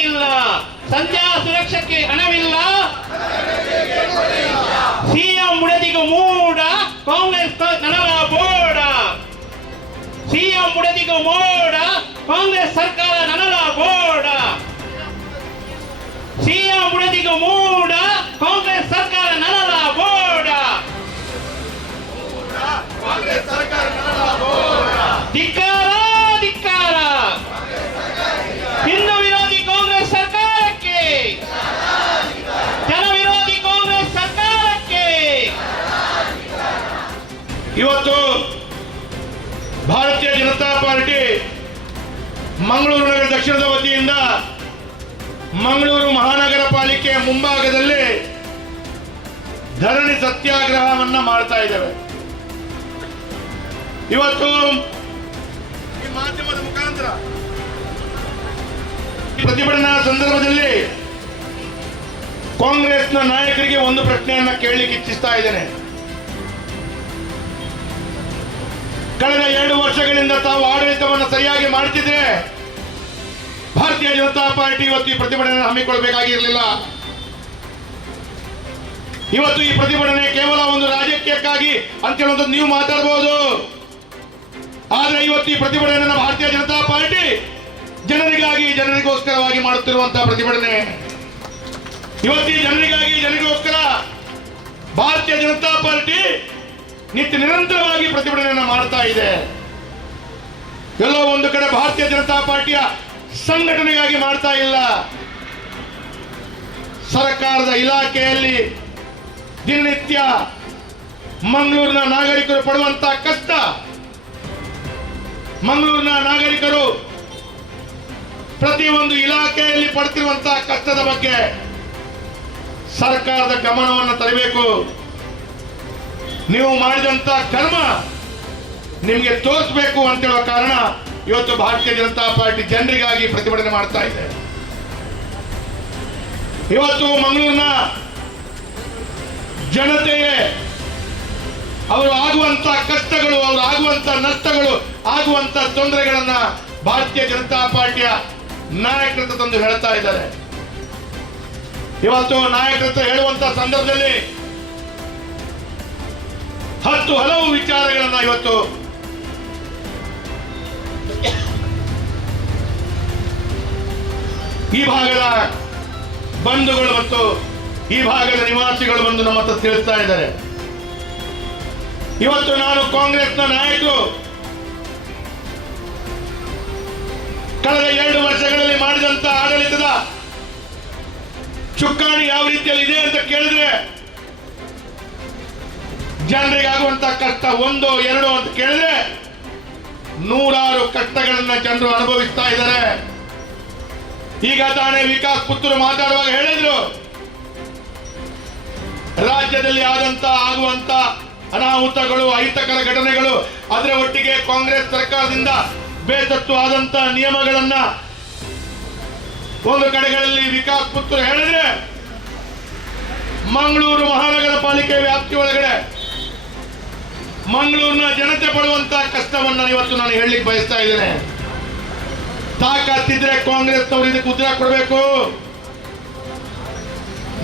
ಇಲ್ಲ ಸಂಧ್ಯಾ ಸುರಕ್ಷಕ್ಕೆ ಹಣವಿಲ್ಲ. ಸಿಎಂ ಮುಡದಿಗೂ ಮೂಡ, ಕಾಂಗ್ರೆಸ್ ಕ- ನನಲ ಬೋಡ. ಸಿಎಂ ಮುಡದಿಗೂ ಮೋಡ, ಕಾಂಗ್ರೆಸ್ ಸರ್ಕಾರ ನನಲ ಬೋಡ. ಸಿಎಂ ಮುಡದಿಗೂ ಮೂಡ ಇವತ್ತು ಭಾರತೀಯ ಜನತಾ ಪಾರ್ಟಿ ಮಂಗಳೂರು ನಗರ ದಕ್ಷಿಣದ ವತಿಯಿಂದ ಮಂಗಳೂರು ಮಹಾನಗರ ಪಾಲಿಕೆ ಮುಂಭಾಗದಲ್ಲಿ ಧರಣಿ ಸತ್ಯಾಗ್ರಹವನ್ನ ಮಾಡ್ತಾ ಇದ್ದೇವೆ. ಇವತ್ತು ಈ ಮಾಧ್ಯಮದ ಮುಖಾಂತರ ಪ್ರತಿಭಟನಾ ಸಂದರ್ಭದಲ್ಲಿ ಕಾಂಗ್ರೆಸ್ನ ನಾಯಕರಿಗೆ ಒಂದು ಪ್ರಶ್ನೆಯನ್ನ ಕೇಳಲಿಕ್ಕೆ ಇಚ್ಛಿಸ್ತಾ ಇದ್ದೇನೆ. ಕಳೆದ ಎರಡು ವರ್ಷಗಳಿಂದ ತಾವು ಆಡಳಿತವನ್ನು ಸರಿಯಾಗಿ ಮಾಡ್ತಿದ್ರೆ ಭಾರತೀಯ ಜನತಾ ಪಾರ್ಟಿ ಇವತ್ತು ಈ ಪ್ರತಿಭಟನೆ ಹಮ್ಮಿಕೊಳ್ಬೇಕಾಗಿರಲಿಲ್ಲ ಇವತ್ತು ಈ ಪ್ರತಿಭಟನೆ ಕೇವಲ ಒಂದು ರಾಜಕೀಯಕ್ಕಾಗಿ ಅಂತ ನೀವು ಮಾತಾಡಬಹುದು ಆದ್ರೆ ಇವತ್ತು ಈ ಪ್ರತಿಭಟನೆ ಭಾರತೀಯ ಜನತಾ ಪಾರ್ಟಿ ಜನರಿಗಾಗಿ, ಜನರಿಗೋಸ್ಕರವಾಗಿ ಮಾಡುತ್ತಿರುವಂತಹ ಪ್ರತಿಭಟನೆ. ಇವತ್ತು ಜನರಿಗಾಗಿ, ಜನರಿಗೋಸ್ಕರ ಭಾರತೀಯ ಜನತಾ ಪಾರ್ಟಿ ನಿತ್ಯ ನಿರಂತರವಾಗಿ ಪ್ರತಿಭಟನೆಯನ್ನು ಮಾಡ್ತಾ ಇದೆ. ಎಲ್ಲೋ ಒಂದು ಕಡೆ ಭಾರತೀಯ ಜನತಾ ಪಾರ್ಟಿಯ ಸಂಘಟನೆಗಾಗಿ ಮಾಡ್ತಾ ಇಲ್ಲ. ಸರ್ಕಾರದ ಇಲಾಖೆಯಲ್ಲಿ ದಿನನಿತ್ಯ ಮಂಗಳೂರಿನ ನಾಗರಿಕರು ಪಡುವಂತ ಕಷ್ಟ, ಮಂಗಳೂರಿನ ನಾಗರಿಕರು ಪ್ರತಿಯೊಂದು ಇಲಾಖೆಯಲ್ಲಿ ಪಡ್ತಿರುವಂತಹ ಕಷ್ಟದ ಬಗ್ಗೆ ಸರ್ಕಾರದ ಗಮನವನ್ನು ತರಬೇಕು. ನೀವು ಮಾಡಿದಂತ ಕರ್ಮ ನಿಮಗೆ ತೋರಿಸ್ಬೇಕು ಅಂತ ಹೇಳೋ ಕಾರಣ ಇವತ್ತು ಭಾರತೀಯ ಜನತಾ ಪಾರ್ಟಿ ಜನರಿಗಾಗಿ ಪ್ರತಿಭಟನೆ ಮಾಡ್ತಾ ಇದೆ. ಇವತ್ತು ಮಂಗಳೂರಿನ ಜನತೆಯೇ ಅವರು ಆಗುವಂತ ಕಷ್ಟಗಳು, ಅವರು ಆಗುವಂತ ನಷ್ಟಗಳು, ಆಗುವಂತ ತೊಂದರೆಗಳನ್ನ ಭಾರತೀಯ ಜನತಾ ಪಾರ್ಟಿಯ ನಾಯಕರ ಹತ್ರ ತಂದು ಹೇಳ್ತಾ ಇದ್ದಾರೆ. ಇವತ್ತು ನಾಯಕರತ್ರ ಹೇಳುವಂತ ಸಂದರ್ಭದಲ್ಲಿ ಹತ್ತು ಹಲವು ವಿಚಾರಗಳನ್ನ ಇವತ್ತು ಈ ಭಾಗದ ಬಂಧುಗಳು ಮತ್ತು ಈ ಭಾಗದ ನಿವಾಸಿಗಳು ಬಂದು ನಮ್ಮ ಹತ್ರ ತಿಳಿಸ್ತಾ ಇದ್ದಾರೆ. ಇವತ್ತು ನಾನು ಕಾಂಗ್ರೆಸ್ನ ನಾಯಕರು. ಕಳೆದ ಎರಡು ವರ್ಷಗಳಲ್ಲಿ ಮಾಡಿದಂತ ಆಡಳಿತದ ಚುಕ್ಕಾಣಿ ಯಾವ ರೀತಿಯಲ್ಲಿ ಇದೆ ಅಂತ ಕೇಳಿದ್ರೆ ಜನರಿಗೆ ಆಗುವಂತ ಕಷ್ಟ ಒಂದು, ಎರಡು ಅಂತ ಕೇಳಿದ್ರೆ ನೂರಾರು ಕಷ್ಟಗಳನ್ನ ಜನರು ಅನುಭವಿಸ್ತಾ ಇದ್ದಾರೆ. ಈಗ ತಾನೇ ವಿಕಾಸ್ ಪುತ್ರರು ಮಾತಾಡುವಾಗ ಹೇಳಿದ್ರು, ರಾಜ್ಯದಲ್ಲಿ ಆದಂತ, ಆಗುವಂತ ಅನಾಹುತಗಳು, ಅಹಿತಕರ ಘಟನೆಗಳು, ಅದರ ಒಟ್ಟಿಗೆ ಕಾಂಗ್ರೆಸ್ ಸರ್ಕಾರದಿಂದ ಬೇಸತ್ತು ಆದಂತ ನಿಯಮಗಳನ್ನ ಒಂದು ಕಡೆಗಳಲ್ಲಿ ವಿಕಾಸ್ ಪುತ್ರ ಹೇಳಿದ್ರೆ, ಮಂಗಳೂರು ಮಹಾನಗರ ಪಾಲಿಕೆ ವ್ಯಾಪ್ತಿ ಒಳಗಡೆ ಮಂಗಳೂರಿನ ಜನತೆ ಪಡುವಂತ ಕಷ್ಟವನ್ನ ಇವತ್ತು ನಾನು ಹೇಳಲಿಕ್ಕೆ ಬಯಸ್ತಾ ಇದ್ದೇನೆ. ತಾಕತ್ತಿದ್ರೆ ಕಾಂಗ್ರೆಸ್ನವರು ಇದಕ್ಕೆ ಉತ್ತರ ಕೊಡಬೇಕು.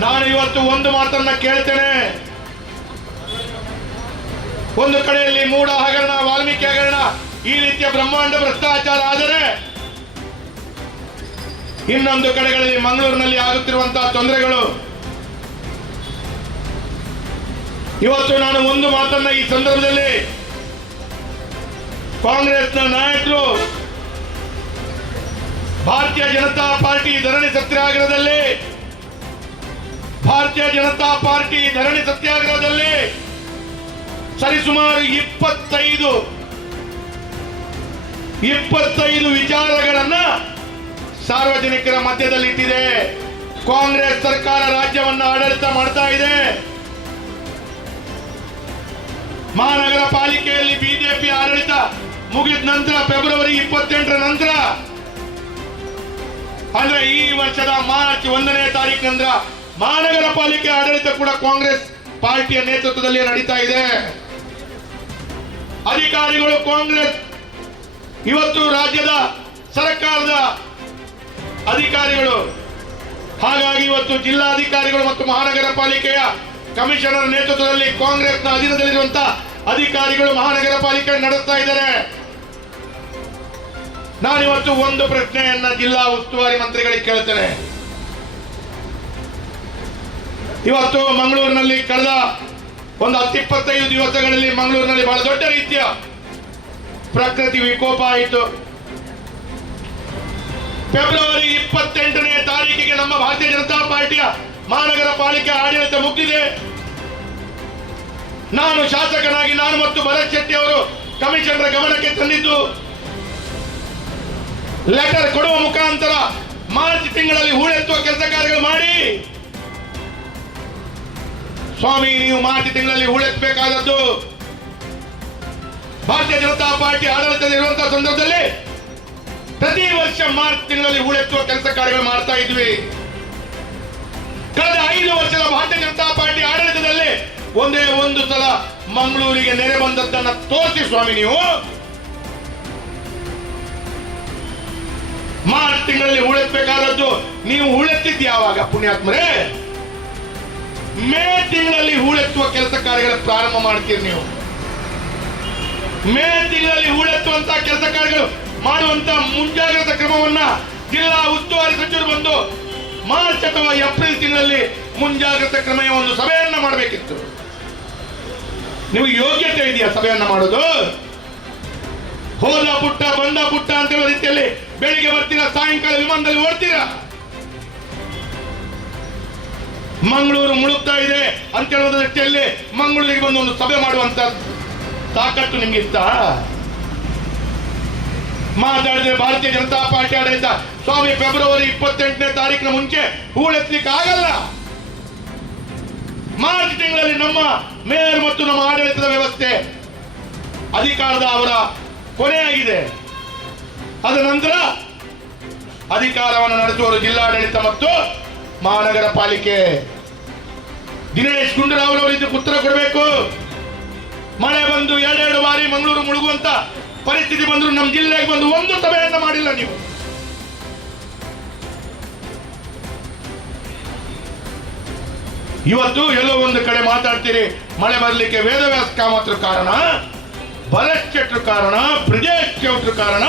ನಾನು ಇವತ್ತು ಒಂದು ಮಾತನ್ನ ಕೇಳ್ತೇನೆ. ಒಂದು ಕಡೆಯಲ್ಲಿ ಮೂಡ ಹಗರಣ, ವಾಲ್ಮೀಕಿ ಹಗರಣ, ಈ ರೀತಿಯ ಬ್ರಹ್ಮಾಂಡ ಭ್ರಷ್ಟಾಚಾರ ಆದರೆ ಇನ್ನೊಂದು ಕಡೆಗಳಲ್ಲಿ ಮಂಗಳೂರಿನಲ್ಲಿ ಆಗುತ್ತಿರುವಂತಹ ತೊಂದರೆಗಳು ಇವತ್ತು ನಾನು ಒಂದು ಮಾತನ್ನ ಈ ಸಂದರ್ಭದಲ್ಲಿ ಕಾಂಗ್ರೆಸ್ನ ನಾಯಕರು ಭಾರತೀಯ ಜನತಾ ಪಾರ್ಟಿ ಧರಣಿ ಸತ್ಯಾಗ್ರಹದಲ್ಲಿ, ಭಾರತೀಯ ಜನತಾ ಪಾರ್ಟಿ ಧರಣಿ ಸತ್ಯಾಗ್ರಹದಲ್ಲಿ ಸರಿಸುಮಾರು ಇಪ್ಪತ್ತೈದು ಇಪ್ಪತ್ತೈದು ವಿಚಾರಗಳನ್ನ ಸಾರ್ವಜನಿಕರ ಮಧ್ಯದಲ್ಲಿ ಇಟ್ಟಿದೆ ಕಾಂಗ್ರೆಸ್ ಸರ್ಕಾರ ರಾಜ್ಯವನ್ನ ಆಡಳಿತ ಮಾಡ್ತಾ ಇದೆ. ಮಹಾನಗರ ಪಾಲಿಕೆಯಲ್ಲಿ ಬಿಜೆಪಿ ಆಡಳಿತ ಮುಗಿದ ನಂತರ ಫೆಬ್ರವರಿ ಇಪ್ಪತ್ತೆಂಟರ ನಂತರ, ಅಂದ್ರೆ ಈ ವರ್ಷದ ಮಾರ್ಚ್ ಒಂದನೇ ತಾರೀಕು ನಂತರ ಮಹಾನಗರ ಪಾಲಿಕೆ ಆಡಳಿತ ಕೂಡ ಕಾಂಗ್ರೆಸ್ ಪಾರ್ಟಿಯ ನೇತೃತ್ವದಲ್ಲಿ ನಡೀತಾ ಇದೆ. ಅಧಿಕಾರಿಗಳು ಕಾಂಗ್ರೆಸ್, ಇವತ್ತು ರಾಜ್ಯದ ಸರ್ಕಾರದ ಅಧಿಕಾರಿಗಳು, ಹಾಗಾಗಿ ಇವತ್ತು ಜಿಲ್ಲಾಧಿಕಾರಿಗಳು ಮತ್ತು ಮಹಾನಗರ ಪಾಲಿಕೆಯ ಕಮಿಷನರ್ ನೇತೃತ್ವದಲ್ಲಿ ಕಾಂಗ್ರೆಸ್ನ ಅಧೀನದಲ್ಲಿರುವಂತಹ ಅಧಿಕಾರಿಗಳು ಮಹಾನಗರ ಪಾಲಿಕೆ ನಡೆಸ್ತಾ ಇದ್ದಾರೆ. ನಾನಿವತ್ತು ಒಂದು ಪ್ರಶ್ನೆಯನ್ನ ಜಿಲ್ಲಾ ಉಸ್ತುವಾರಿ ಮಂತ್ರಿಗಳಿಗೆ ಕೇಳ್ತೇನೆ. ಇವತ್ತು ಮಂಗಳೂರಿನಲ್ಲಿ ಕಳೆದ ಒಂದು ಹತ್ತಿಪ್ಪತ್ತೈದು ದಿವಸಗಳಲ್ಲಿ ಮಂಗಳೂರಿನಲ್ಲಿ ಬಹಳ ದೊಡ್ಡ ರೀತಿಯ ಪ್ರಕೃತಿ ವಿಕೋಪ ಆಯಿತು. ಫೆಬ್ರವರಿ ಇಪ್ಪತ್ತೆಂಟನೇ ತಾರೀಕಿಗೆ ನಮ್ಮ ಭಾರತೀಯ ಜನತಾ ಪಾರ್ಟಿಯ ಮಹಾನಗರ ಪಾಲಿಕೆ ಆಡಳಿತ ಮುಗ್ಗಿದೆ ನಾನು ಶಾಸಕನಾಗಿ ನಾನು ಮತ್ತು ಭರತ್ ಶೆಟ್ಟಿ ಅವರು ಕಮಿಷನರ್ ಗಮನಕ್ಕೆ ತಂದಿದ್ದು ಲೆಟರ್ ಕೊಡುವ ಮುಖಾಂತರ ಮಾರ್ಚ್ ತಿಂಗಳಲ್ಲಿ ಹೂಳೆತ್ತುವ ಕೆಲಸ ಕಾರ್ಯಗಳು ಮಾಡಿ. ಸ್ವಾಮಿ, ನೀವು ಮಾರ್ಚ್ ತಿಂಗಳಲ್ಲಿ ಹೂಳೆತ್ತಬೇಕಾದದ್ದು ಭಾರತೀಯ ಜನತಾ ಪಾರ್ಟಿ ಆಡಳಿತದಲ್ಲಿರುವಂತಹ ಸಂದರ್ಭದಲ್ಲಿ ಪ್ರತಿ ವರ್ಷ ಮಾರ್ಚ್ ತಿಂಗಳಲ್ಲಿ ಹೂಳೆತ್ತುವ ಕೆಲಸ ಕಾರ್ಯಗಳು ಮಾಡ್ತಾ ಇದ್ವಿ. ಕಳೆದ ಐದು ವರ್ಷದ ಭಾರತೀಯ ಜನತಾ ಪಾರ್ಟಿ ಆಡಳಿತದಲ್ಲಿ ಒಂದೇ ಒಂದು ಸಲ ಮಂಗಳೂರಿಗೆ ನೆರೆ ಬಂದದ್ದನ್ನ ತೋರಿಸಿ ಸ್ವಾಮಿ ನೀವು. ಮಾರ್ಚ್ ತಿಂಗಳಲ್ಲಿ ಹೂಳೆತ್ತಬೇಕಾದದ್ದು ನೀವು ಹೂಳೆತ್ತಿದ್ದು ಯಾವಾಗ, ಪುಣ್ಯಾತ್ಮರೇ? ಮೇ ತಿಂಗಳಲ್ಲಿ ಹೂಳೆತ್ತುವ ಕೆಲಸ ಕಾರ್ಯಗಳ ಪ್ರಾರಂಭ ಮಾಡ್ತೀರಿ ನೀವು. ಮೇ ತಿಂಗಳಲ್ಲಿ ಹೂಳೆತ್ತುವಂತಹ ಕೆಲಸ ಕಾರ್ಯಗಳು ಮಾಡುವಂತ ಮುಂಜಾಗ್ರತಾ ಕ್ರಮವನ್ನ ಜಿಲ್ಲಾ ಉಸ್ತುವಾರಿ ಸಚಿವರು ಬಂದು ಮಾರ್ಚ್ ಅಥವಾ ಏಪ್ರಿಲ್ ತಿಂಗಳಲ್ಲಿ ಮುಂಜಾಗ್ರತಾ ಕ್ರಮೆಯ ಒಂದು ಸಭೆಯನ್ನ ಮಾಡಬೇಕಿತ್ತು. ನಿಮಗೆ ಯೋಗ್ಯತೆ ಇದೆಯಾ ಸಭೆಯನ್ನ ಮಾಡೋದು ಹೋದ ಪುಟ್ಟ, ಬಂದ ಪುಟ್ಟ ಅಂತ ಹೇಳೋ ರೀತಿಯಲ್ಲಿ ಬೆಳಿಗ್ಗೆ ಬರ್ತೀರಾ, ಸಾಯಂಕಾಲ ವಿಮಾನದಲ್ಲಿ ಓಡ್ತೀರಾ? ಮಂಗಳೂರು ಮುಳುಗ್ತಾ ಇದೆ ಅಂತ ಹೇಳುವ ದೃಷ್ಟಿಯಲ್ಲಿ ಮಂಗಳೂರಿಗೆ ಬಂದು ಒಂದು ಸಭೆ ಮಾಡುವಂತ ತಾಕತ್ತು ನಿಮ್ಗಿತ್ತ ಮಾತಾಡಿದ್ರೆ ಭಾರತೀಯ ಜನತಾ ಪಾರ್ಟಿ ಆಡಳಿತ ಸ್ವಾಮಿ, ಫೆಬ್ರವರಿ ಇಪ್ಪತ್ತೆಂಟನೇ ತಾರೀಕಿನ ಮುಂಚೆ ಹೂಳೆತ್ತಲಿಕ್ಕೆ ಆಗಲ್ಲ ಮಾರ್ಚ್ ತಿಂಗಳಲ್ಲಿ ನಮ್ಮ ಮೇಯರ್ ಮತ್ತು ನಮ್ಮ ಆಡಳಿತದ ವ್ಯವಸ್ಥೆ ಅಧಿಕಾರದ ಅವರ ಕೊನೆಯಾಗಿದೆ. ಅದ ನಂತರ ಅಧಿಕಾರವನ್ನು ನಡೆಸುವವರು ಜಿಲ್ಲಾಡಳಿತ ಮತ್ತು ಮಹಾನಗರ ಪಾಲಿಕೆ. ದಿನೇಶ್ ಗುಂಡೂರಾವ್ ಅವರಿದ್ದು ಪುತ್ರ ಉತ್ತರ ಕೊಡಬೇಕು. ಮಳೆ ಬಂದು ಎರಡೆರಡು ಬಾರಿ ಮಂಗಳೂರು ಮುಳುಗುವಂತ ಪರಿಸ್ಥಿತಿ ಬಂದ್ರು ನಮ್ಮ ಜಿಲ್ಲೆಗೆ ಬಂದು ಒಂದು ಸಭೆಯನ್ನ ಮಾಡಿಲ್ಲ ನೀವು. ಇವತ್ತು ಎಲ್ಲೋ ಒಂದು ಕಡೆ ಮಾತಾಡ್ತೀರಿ, ಮಳೆ ಬರಲಿಕ್ಕೆ ವೇದವ್ಯಾಸ ಕಾಮತ್ರ ಕಾರಣ ಬಲಶ್ಚಟ್ರ ಕಾರಣ, ಬ್ರಿಜೇಶ್ ಕಾರಣ,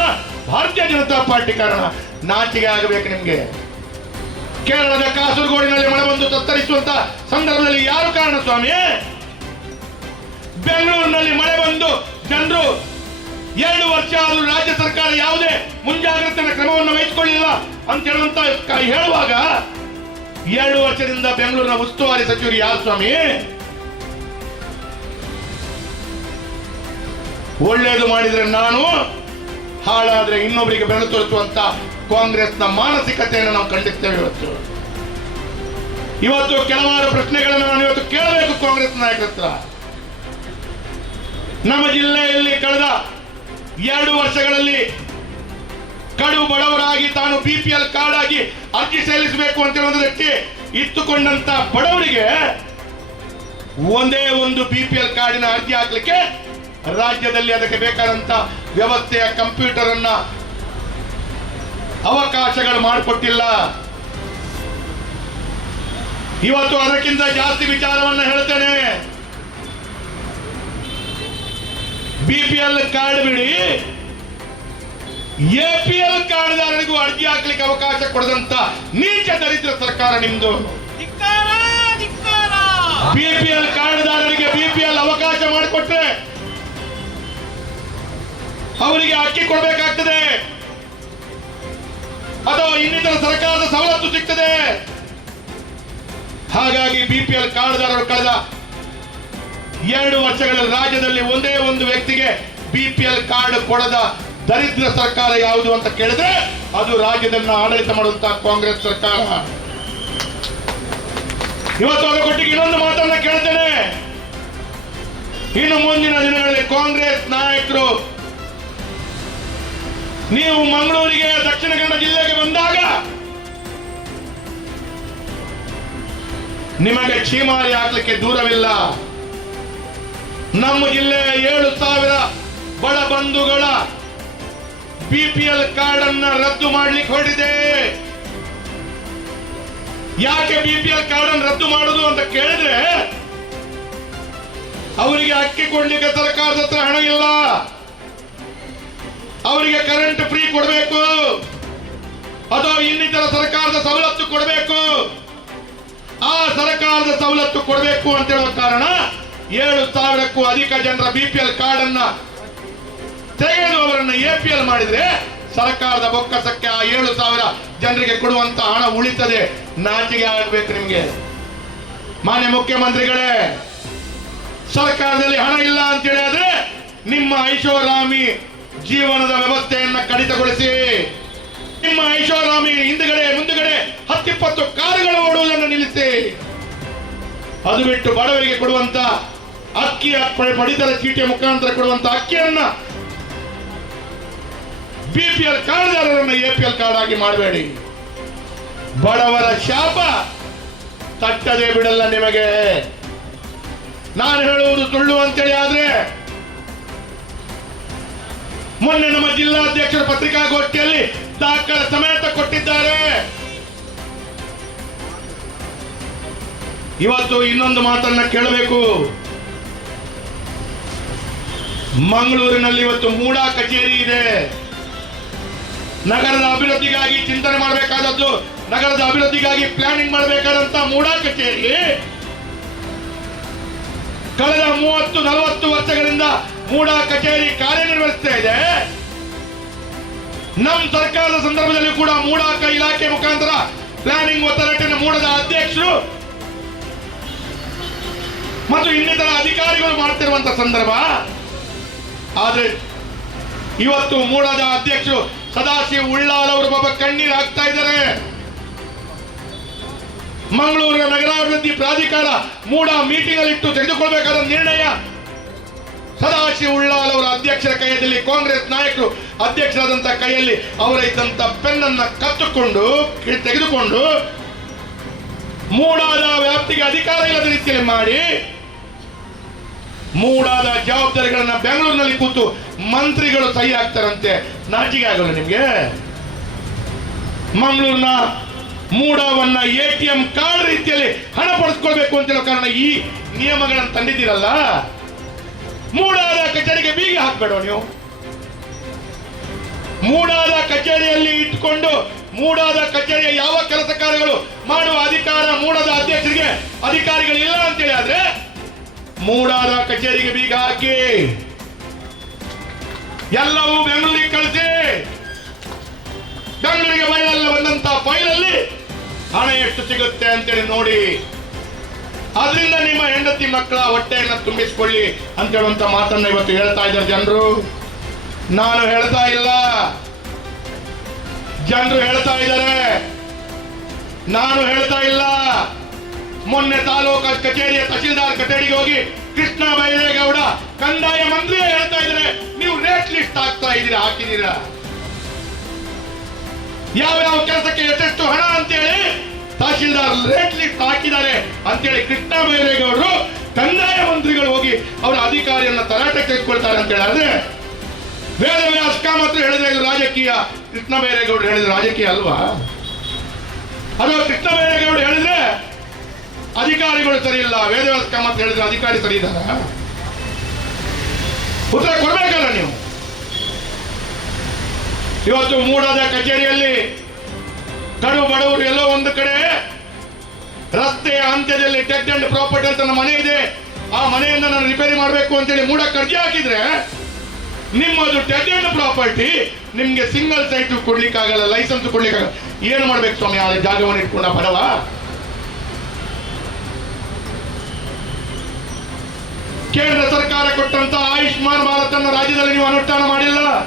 ಭಾರತೀಯ ಜನತಾ ಪಾರ್ಟಿ ಕಾರಣ. ನಾಚಿಗೆ ಆಗಬೇಕು ನಿಮಗೆ. ಕೇರಳದ ಕಾಸರಗೋಡಿನಲ್ಲಿ ಮಳೆ ಬಂದು ತತ್ತರಿಸುವಂತ ಸಂದರ್ಭದಲ್ಲಿ ಯಾರು ಕಾರಣ ಸ್ವಾಮಿ? ಬೆಂಗಳೂರಿನಲ್ಲಿ ಮಳೆ ಬಂದು ಜನರು ಎರಡು ವರ್ಷ ಆದರೂ ರಾಜ್ಯ ಸರ್ಕಾರ ಯಾವುದೇ ಮುಂಜಾಗ್ರತೆ ಕ್ರಮವನ್ನು ವಹಿಸಿಕೊಳ್ಳಿಲ್ಲ ಅಂತ ಹೇಳುವಂತ ಹೇಳುವಾಗ ಎರಡು ವರ್ಷದಿಂದ ಬೆಂಗಳೂರಿನ ಉಸ್ತುವಾರಿ ಸಚಿವರು ಯಾರು ಸ್ವಾಮಿ? ಒಳ್ಳೇದು ಮಾಡಿದ್ರೆ ನಾನು, ಹಾಳಾದ್ರೆ ಇನ್ನೊಬ್ಬರಿಗೆ ಬೆಳೆ ತೋರಿಸುವಂತ ಕಾಂಗ್ರೆಸ್ನ ಮಾನಸಿಕತೆಯನ್ನು ನಾವು ಖಂಡಿಸ್ತೇವೆ ಇವತ್ತು. ಇವತ್ತು ಕೆಲವಾರು ಪ್ರಶ್ನೆಗಳನ್ನು ನಾನು ಇವತ್ತು ಕೇಳಬೇಕು ಕಾಂಗ್ರೆಸ್ ನಾಯಕರ ನಮ್ಮ ಜಿಲ್ಲೆಯಲ್ಲಿ ಕಳೆದ ಎರಡು ವರ್ಷಗಳಲ್ಲಿ ಕಡು ಬಡವರಾಗಿ ತಾನು ಬಿಪಿಎಲ್ ಕಾರ್ಡ್ ಅರ್ಜಿ ಸಲ್ಲಿಸಬೇಕು ಅಂತ ಹೇಳೋದಕ್ಕೆ ಇತ್ತುಕೊಂಡಂತ ಬಡವರಿಗೆ ಒಂದೇ ಒಂದು ಬಿ ಪಿ ಎಲ್ ಕಾರ್ಡಿನ ಅರ್ಜಿ ಹಾಕ್ಲಿಕ್ಕೆ ರಾಜ್ಯದಲ್ಲಿ ಅದಕ್ಕೆ ಬೇಕಾದಂತ ವ್ಯವಸ್ಥೆಯ ಕಂಪ್ಯೂಟರ್ ಅನ್ನ ಅವಕಾಶಗಳು ಮಾಡಿಕೊಟ್ಟಿಲ್ಲ. ಇವತ್ತು ಅದಕ್ಕಿಂತ ಜಾಸ್ತಿ ವಿಚಾರವನ್ನ ಹೇಳ್ತೇನೆ. ಬಿಪಿಎಲ್ ಕಾರ್ಡ್ ಬಿಡಿ. ಎ ಪಿ ಎಲ್ ಕಾರ್ಡ್ದಾರರಿಗೂ ಅರ್ಜಿ ಹಾಕ್ಲಿಕ್ಕೆ ಅವಕಾಶ ಕೊಡದಂತ ನೀಚ ದರಿದ್ರ ಸರ್ಕಾರ ನಿಮ್ದು. ಬಿಪಿಎಲ್ ಕಾರ್ಡ್ದಾರರಿಗೆ ಬಿಪಿಎಲ್ ಅವಕಾಶ ಮಾಡಿಕೊಟ್ರೆ ಅವರಿಗೆ ಅಕ್ಕಿ ಕೊಡಬೇಕಾಗ್ತದೆ. ಅಥವಾ ಇನ್ನಿತರ ಸರ್ಕಾರದ ಸವಲತ್ತು ಸಿಗ್ತದೆ. ಹಾಗಾಗಿ ಬಿಪಿಎಲ್ ಕಾರ್ಡ್ದಾರರು ಕಳೆದ ಎರಡು ವರ್ಷಗಳ ರಾಜ್ಯದಲ್ಲಿ ಒಂದೇ ಒಂದು ವ್ಯಕ್ತಿಗೆ ಬಿಪಿಎಲ್ ಕಾರ್ಡ್ ಕೊಡದ ದರಿದ್ರ ಸರ್ಕಾರ ಯಾವುದು ಅಂತ ಕೇಳಿದ್ರೆ ಅದು ರಾಜ್ಯದನ್ನ ಆಡಳಿತ ಮಾಡುವಂತಹ ಕಾಂಗ್ರೆಸ್ ಸರ್ಕಾರ. ಇವತ್ತು ಅದರ ಕೊಟ್ಟಿಗೆ ಇನ್ನೊಂದು ಮಾತನ್ನ ಕೇಳ್ತೇನೆ. ಇನ್ನು ಮುಂದಿನ ದಿನಗಳಲ್ಲಿ ಕಾಂಗ್ರೆಸ್ ನಾಯಕರು, ನೀವು ಮಂಗಳೂರಿಗೆ ದಕ್ಷಿಣ ಕನ್ನಡ ಜಿಲ್ಲೆಗೆ ಬಂದಾಗ ನಿಮಗೆ ಛೀಮಾರಿ ಹಾಕ್ಲಿಕ್ಕೆ ದೂರವಿಲ್ಲ. ನಮ್ಮ ಜಿಲ್ಲೆಯ ಏಳು ಸಾವಿರ ಬಡ ಬಂಧುಗಳ ಬಿ ಪಿ ಕಾರ್ಡ್ ಅನ್ನ ರದ್ದು ಮಾಡ್ಲಿಕ್ಕೆ ಹೊರಟಿದೆ. ಯಾಕೆ ಬಿ ಪಿ ಕಾರ್ಡ್ ಅನ್ನು ರದ್ದು ಮಾಡುದು ಅಂತ ಕೇಳಿದ್ರೆ, ಅವರಿಗೆ ಅಕ್ಕಿ ಕೊಡ್ಲಿಕ್ಕೆ ಸರ್ಕಾರದ ಹತ್ರ ಹಣ ಇಲ್ಲ. ಅವರಿಗೆ ಕರೆಂಟ್ ಫ್ರೀ ಕೊಡಬೇಕು. ಅಥವಾ ಇನ್ನಿತರ ಸರ್ಕಾರದ ಸವಲತ್ತು ಕೊಡಬೇಕು. ಆ ಸರ್ಕಾರದ ಸವಲತ್ತು ಕೊಡಬೇಕು ಅಂತ ಹೇಳುವ ಕಾರಣ ಏಳು ಸಾವಿರಕ್ಕೂ ಅಧಿಕ ಜನರ ಬಿಪಿಎಲ್ ಕಾರ್ಡ್ ಅನ್ನ ತೆಗೆದು ಅವರನ್ನು ಎ ಪಿ ಎಲ್ ಮಾಡಿದ್ರೆ ಸರ್ಕಾರದ ಬೊಕ್ಕಸಕ್ಕೆ ಆ ಏಳು ಸಾವಿರ ಜನರಿಗೆ ಕೊಡುವಂತ ಹಣ ಉಳಿತದೆ. ನಾಚಿಗೆ ಆಗಬೇಕು ನಿಮಗೆ. ಮಾನ್ಯ ಮುಖ್ಯಮಂತ್ರಿಗಳೇ, ಸರ್ಕಾರದಲ್ಲಿ ಹಣ ಇಲ್ಲ ಅಂತ ಹೇಳಿದ್ರೆ ನಿಮ್ಮ ಐಷೋರಾಮಿ ಜೀವನದ ವ್ಯವಸ್ಥೆಯನ್ನ ಕಡಿತಗೊಳಿಸಿ. ನಿಮ್ಮ ಐಷೋರಾಮಿ ಹಿಂದುಗಡೆ, ಮುಂದುಗಡೆ ಹತ್ತಿಪ್ಪತ್ತು ಕಾರುಗಳು ಓಡುವುದನ್ನು ನಿಲ್ಲಿಸಿ. ಅದು ಬಿಟ್ಟು ಬಡವರಿಗೆ ಕೊಡುವಂತ ಅಕ್ಕಿ ಪಡಿತರ ಚೀಟಿಯ ಮುಖಾಂತರ ಕೊಡುವಂತ ಅಕ್ಕಿಯನ್ನ ಬಿಪಿಎಲ್ ಪಿ ಎಲ್ ಕಾರ್ಡ್ ಆಗಿ ಮಾಡಬೇಡಿ. ಬಡವರ ಶಾಪ ತಟ್ಟದೆ ಬಿಡಲ್ಲ ನಿಮಗೆ. ನಾನು ಹೇಳುವುದು ಸುಳ್ಳು ಅಂತೇಳಿ ಆದ್ರೆ, ಮೊನ್ನೆ ನಮ್ಮ ಜಿಲ್ಲಾಧ್ಯಕ್ಷರ ಪತ್ರಿಕಾಗೋಷ್ಠಿಯಲ್ಲಿ ದಾಖಲೆ ಸಮೇತ ಕೊಟ್ಟಿದ್ದಾರೆ. ಇವತ್ತು ಇನ್ನೊಂದು ಮಾತನ್ನ ಕೇಳಬೇಕು. ಮಂಗಳೂರಿನಲ್ಲಿ ಇವತ್ತು ಮೂಡಾ ಕಚೇರಿ ಇದೆ. ನಗರದ ಅಭಿವೃದ್ಧಿಗಾಗಿ ಚಿಂತನೆ ಮಾಡಬೇಕಾದದ್ದು, ನಗರದ ಅಭಿವೃದ್ಧಿಗಾಗಿ ಪ್ಲಾನಿಂಗ್ ಮಾಡಬೇಕಾದಂತ ಮೂಡಾ ಕಚೇರಿ ಕಳೆದ ಮೂವತ್ತು, ನಲವತ್ತು ವರ್ಷಗಳಿಂದ ಮೂಡಾ ಕಚೇರಿ ಕಾರ್ಯನಿರ್ವಹಿಸ್ತಾ ಇದೆ. ನಮ್ಮ ಸರ್ಕಾರದ ಸಂದರ್ಭದಲ್ಲಿ ಕೂಡ ಮೂಡಾಕ ಇಲಾಖೆ ಮುಖಾಂತರ ಪ್ಲಾನಿಂಗ್ ಅಥಾರಿಟಿನ ಮೂಡದ ಅಧ್ಯಕ್ಷರು ಮತ್ತು ಇನ್ನಿತರ ಅಧಿಕಾರಿಗಳು ಮಾಡ್ತಿರುವಂತ ಸಂದರ್ಭ. ಆದ್ರೆ ಇವತ್ತು ಮೂಡದ ಅಧ್ಯಕ್ಷರು ಸದಾಶಿವ ಉಳ್ಳಾಲ್ ಅವರು ಬಾಬಾ ಕಣ್ಣೀರು ಹಾಕ್ತಾ ಇದ್ದಾರೆ. ಮಂಗಳೂರಿನ ನಗರಾಭಿವೃದ್ಧಿ ಪ್ರಾಧಿಕಾರ ಮೂಡ ಮೀಟಿಂಗ್ ಅಲ್ಲಿ ಇಟ್ಟು ತೆಗೆದುಕೊಳ್ಬೇಕಾದ ನಿರ್ಣಯ. ಸದಾಶಿವ ಉಳ್ಳಾಲ್ ಅವರ ಅಧ್ಯಕ್ಷರ ಕೈಯಲ್ಲಿ ಕಾಂಗ್ರೆಸ್ ನಾಯಕರು ಅಧ್ಯಕ್ಷರಾದಂತ ಕೈಯಲ್ಲಿ ಅವರ ಇದ್ದಂತ ಪೆನ್ನನ್ನ ಕತ್ತುಕೊಂಡು ತೆಗೆದುಕೊಂಡು ಮೂಡಾದ ವ್ಯಾಪ್ತಿಗೆ ಅಧಿಕಾರ ಇಲ್ಲದ ರೀತಿಯಲ್ಲಿ ಮಾಡಿ ಮೂಡಾದ ಜವಾಬ್ದಾರಿಗಳನ್ನ ಬೆಂಗಳೂರಿನಲ್ಲಿ ಕೂತು ಮಂತ್ರಿಗಳು ಸಹಿ ಹಾಕ್ತಾರಂತೆ ನಾಚಿಕೆ ಆಗಲ್ಲ ನಿಮಗೆ? ಮಂಗಳೂರಿನ ಮೂಡವನ್ನ ಎ ಟಿ ಎಂ ಕಾರ್ಡ್ ರೀತಿಯಲ್ಲಿ ಹಣ ಪಡೆದುಕೊಳ್ಬೇಕು ಅಂತ ಹೇಳೋ ಕಾರಣ ಈ ನಿಯಮಗಳನ್ನು ತಂದಿದ್ದೀರಲ್ಲ? ಮೂಡಾದ ಕಚೇರಿಗೆ ಬೀಗ ಹಾಕ್ಬೇಡ ನೀವು? ಮೂಡಾದ ಕಚೇರಿಯಲ್ಲಿ ಇಟ್ಕೊಂಡು ಮೂಡಾದ ಕಚೇರಿಯ ಯಾವ ಕೆಲಸ ಕಾರ್ಯಗಳು ಮಾಡುವ ಅಧಿಕಾರ ಮೂಡದ ಅಧ್ಯಕ್ಷರಿಗೆ ಅಧಿಕಾರಿಗಳು ಇಲ್ಲ ಅಂತೇಳಿ ಆದ್ರೆ ಮೂಡಾದ ಕಚೇರಿಗೆ ಬೀಗ ಹಾಕಿ. ಎಲ್ಲವೂ ಬೆಂಗಳೂರಿಗೆ ಕಳಿಸಿ. ಬೆಂಗಳೂರಿಗೆ ಬಯಲಲ್ಲಿ ಬಂದಂತ ಫೈಲಲ್ಲಿ ಹಣ ಎಷ್ಟು ಸಿಗುತ್ತೆ ಅಂತೇಳಿ ನೋಡಿ. ಅದರಿಂದ ನಿಮ್ಮ ಹೆಂಡತಿ ಮಕ್ಕಳ ಹೊಟ್ಟೆಯನ್ನ ತುಂಬಿಸಿಕೊಳ್ಳಿ ಅಂತ ಹೇಳುವಂತ ಮಾತನ್ನ ಇವತ್ತು ಹೇಳ್ತಾ ಇದ್ದಾರೆ ಜನರು. ನಾನು ಹೇಳ್ತಾ ಇಲ್ಲ. ಜನರು ಹೇಳ್ತಾ ಇದ್ದಾರೆ. ನಾನು ಹೇಳ್ತಾ ಇಲ್ಲ. ಮೊನ್ನೆ ತಾಲೂಕು ಕಚೇರಿಯ ತಹಶೀಲ್ದಾರ್ ಕಚೇರಿಗೆ ಹೋಗಿ ಕೃಷ್ಣ ಬೈರೇಗೌಡ ಕಂದಾಯ ಮಂತ್ರಿ ಹೇಳ್ತಾ ಇದ್ರೆ ನೀವು ರೇಟ್ ಲಿಸ್ಟ್ ಹಾಕ್ತಾ ಇದ್ದೀರಾ, ಹಾಕಿದ್ದೀರಾ? ಯಾವ ಯಾವ ಕೆಲಸಕ್ಕೆ ಎಷ್ಟೆಷ್ಟು ಹಣ ಅಂತೇಳಿ ತಹಶೀಲ್ದಾರ್ ರೇಟ್ ಲಿಸ್ಟ್ ಹಾಕಿದ್ದಾರೆ ಅಂತೇಳಿ ಕೃಷ್ಣ ಬೈರೇಗೌಡರು ಕಂದಾಯ ಮಂತ್ರಿಗಳು ಹೋಗಿ ಅವರ ಅಧಿಕಾರಿಯನ್ನ ತರಾಟೆ ತೆಗೆದುಕೊಳ್ತಾರೆ ಅಂತ ಹೇಳಿದ್ರೆ ವೇದವ್ಯಾಸ ಕಾಮತ್ರ ಹೇಳಿದ್ರೆ ಇದು ರಾಜಕೀಯ. ಕೃಷ್ಣ ಬೈರೇಗೌಡರು ಹೇಳಿದ್ರೆ ರಾಜಕೀಯ ಅಲ್ವಾ? ಅದು ಕೃಷ್ಣ ಬೈರೇಗೌಡರು ಹೇಳಿದ್ರೆ ಅಧಿಕಾರಿಗಳು ಸರಿ ಇಲ್ಲ ವೇದವ್ಯಾಸ ಕಾಮತ್ ಹೇಳಿದ್ರೆ ಅಧಿಕಾರಿ ಸರಿ ಇದ್ದಾರ ಉತ್ತರ ಕೊಡ್ಬೇಕಲ್ಲ ನೀವು? ಇವತ್ತು ಮೂಡಾದ ಕಚೇರಿಯಲ್ಲಿ ಕಡು ಬಡವರು ಎಲ್ಲೋ ಒಂದು ಕಡೆ ರಸ್ತೆಯ ಅಂತ್ಯದಲ್ಲಿ ಟೆಕ್ ಅಂಡ್ ಪ್ರಾಪರ್ಟಿ ಅಂತ ಮನೆ ಇದೆ. ಆ ಮನೆಯನ್ನ ನಾನು ರಿಪೇರಿ ಮಾಡಬೇಕು ಅಂತೇಳಿ ಮೂಡ ಕರ್ಜಿ ಹಾಕಿದ್ರೆ ನಿಮ್ಮದು ಟೆಡ್ ಅಂಡ್ ಪ್ರಾಪರ್ಟಿ ನಿಮ್ಗೆ ಸಿಂಗಲ್ ಸೈಟ್ ಕೊಡ್ಲಿಕ್ಕಾಗಲ್ಲ ಲೈಸೆನ್ಸ್ ಕೊಡ್ಲಿಕ್ಕಾಗಲ್ಲ. ಏನು ಮಾಡ್ಬೇಕು ಸ್ವಾಮಿ, ಆ ಜಾಗವನ್ನು ಇಟ್ಕೊಂಡ ಬಡವ? ಕೇಂದ್ರ ಸರ್ಕಾರ ಕೊಟ್ಟಂತ ಆಯುಷ್ಮಾನ್ ಭಾರತ್ ಅನ್ನು ರಾಜ್ಯದಲ್ಲಿ ನೀವು ಅನುಷ್ಠಾನ ಮಾಡಿಲ್ಲ.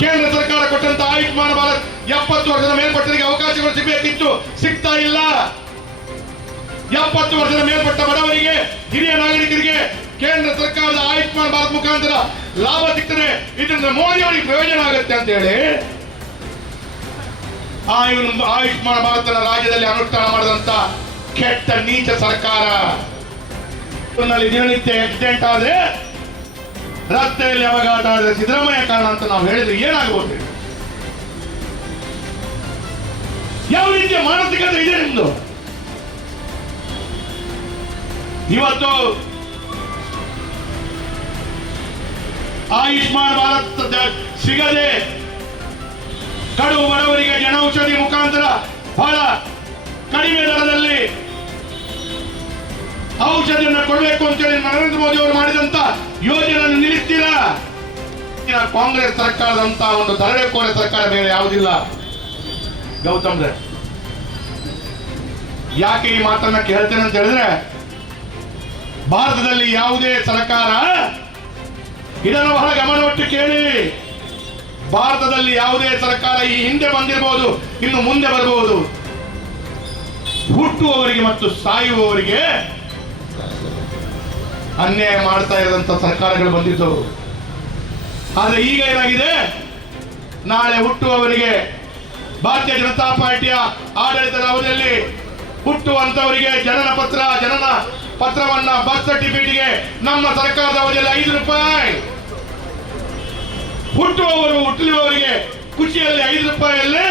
ಕೇಂದ್ರ ಸರ್ಕಾರ ಕೊಟ್ಟಂತ ಆಯುಷ್ಮಾನ್ ಭಾರತ್ ಎಪ್ಪತ್ತು ವರ್ಷದ ಮೇಲ್ಪಟ್ಟರಿಗೆ ಅವಕಾಶಗಳು ಸಿಗಬೇಕಿತ್ತು. ಸಿಗ್ತಾ ಇಲ್ಲ. ಎಪ್ಪತ್ತು ವರ್ಷದ ಮೇಲ್ಪಟ್ಟ ಬಡವರಿಗೆ, ಹಿರಿಯ ನಾಗರಿಕರಿಗೆ ಕೇಂದ್ರ ಸರ್ಕಾರದ ಆಯುಷ್ಮಾನ್ ಭಾರತ್ ಮುಖಾಂತರ ಲಾಭ ಸಿಗ್ತದೆ. ಇದರಿಂದ ಮೋದಿ ಅವರಿಗೆ ಪ್ರಯೋಜನ ಆಗುತ್ತೆ ಅಂತ ಹೇಳಿ ಆಯು- ಆಯುಷ್ಮಾನ್ ಭಾರತನ ರಾಜ್ಯದಲ್ಲಿ ಅನುಷ್ಠಾನ ಮಾಡಿದಂತ ಕೆಟ್ಟ ನೀಚ ಸರ್ಕಾರ. ದಿನನಿತ್ಯ ಆಕ್ಸಿಡೆಂಟ್ ಆದ್ರೆ ರಸ್ತೆಯಲ್ಲಿ ಅವಘಾತ ಆದ್ರೆ ಸಿದ್ದರಾಮಯ್ಯ ಕಾರಣ ಅಂತ ನಾವು ಹೇಳಿದ್ರೆ ಏನಾಗಬಹುದು ಯಾವ ರೀತಿಯ ಮಾನಸಿಕತೆ ಇದೆ ನಿಮ್ದು? ಇವತ್ತು ಆಯುಷ್ಮಾನ್ ಭಾರತ್ ಸಿಗದೆ ಕಡು ಬಡವರಿಗೆ ಜನೌಷಧಿ ಮುಖಾಂತರ ಬಹಳ ಕಡಿಮೆ ದರದಲ್ಲಿ ಔಷಧಿಯನ್ನು ಕೊಡಬೇಕು ಅಂತೇಳಿ ನರೇಂದ್ರ ಮೋದಿ ಅವರು ಮಾಡಿದಂತ ಯೋಜನೆಯನ್ನು ನಿಲ್ಲಿಸ್ತೀರಾ? ಕಾಂಗ್ರೆಸ್ ಸರ್ಕಾರದಂತ ಒಂದು ದರೋಡೆಕೋರ ಸರ್ಕಾರ ಬೇರೆ ಯಾವುದಿಲ್ಲ. ಗೌತಮ್ ರೇ, ಯಾಕೆ ಈ ಮಾತನ್ನ ಕೇಳ್ತೇನೆ ಅಂತ ಹೇಳಿದ್ರೆ, ಭಾರತದಲ್ಲಿ ಯಾವುದೇ ಸರ್ಕಾರ, ಇದನ್ನು ಬಹಳ ಗಮನವಿಟ್ಟು ಕೇಳಿ. ಭಾರತದಲ್ಲಿ ಯಾವುದೇ ಸರ್ಕಾರ ಈ ಹಿಂದೆ ಬಂದಿರಬಹುದು ಇನ್ನು ಮುಂದೆ ಬರಬಹುದು. ಹುಟ್ಟುವವರಿಗೆ ಮತ್ತು ಸಾಯುವವರಿಗೆ ಅನ್ಯಾಯ ಮಾಡ್ತಾ ಇರದಂತ ಸರ್ಕಾರಗಳು ಬಂದಿದ್ದವು ಆದ್ರೆ ಈಗ ಏನಾಗಿದೆ? ನಾಳೆ ಹುಟ್ಟುವವರಿಗೆ ಭಾರತೀಯ ಜನತಾ ಪಾರ್ಟಿಯ ಆಡಳಿತದ ಅವಧಿಯಲ್ಲಿ ಹುಟ್ಟುವಂತವರಿಗೆ ಜನನ ಪತ್ರ, ಜನನ ಪತ್ರವನ್ನ ಬರ್ತ್ ಸರ್ಟಿಫಿಕೇಟ್ಗೆ ನಮ್ಮ ಸರ್ಕಾರದ ಅವಧಿಯಲ್ಲಿ ಐದು ರೂಪಾಯಿ. ಹುಟ್ಟುವವರು ಹುಟ್ಟಲಿರುವವರಿಗೆ ಖುಷಿಯಲ್ಲಿ ಐದು ರೂಪಾಯಿಯಲ್ಲಿ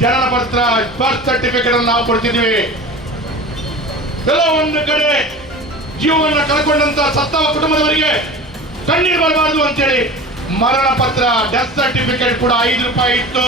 ಜನನ ಪತ್ರ ಬರ್ತ್ ಸರ್ಟಿಫಿಕೇಟ್ ಅನ್ನು ನಾವು ಕೊಡ್ತಿದ್ದೀವಿ ಕೆಲವೊಂದು ಕಡೆ ಜೀವವನ್ನು ಕಳ್ಕೊಂಡಂತ ಸತ್ತವ ಕುಟುಂಬದವರಿಗೆ ಕಣ್ಣೀರು ಬರಬಾರದು ಅಂತೇಳಿ ಮರಣ ಪತ್ರ ಡೆತ್ ಸರ್ಟಿಫಿಕೇಟ್ ಕೂಡ ಐದು ರೂಪಾಯಿ ಇತ್ತು.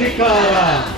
Americana.